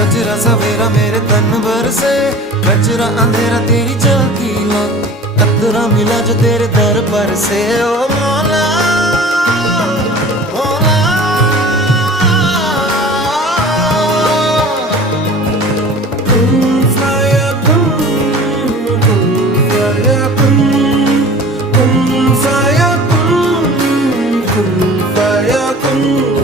सजरा सवेरा मेरे तन भर से, कचरा अंधेरा तेरी झांकी ला, कतरा मिला जो तेरे दर पर से। ओ मौला मौला, कुन फयकुन, कुन फयकुन, कुन फयकुन, कुन फयकुन।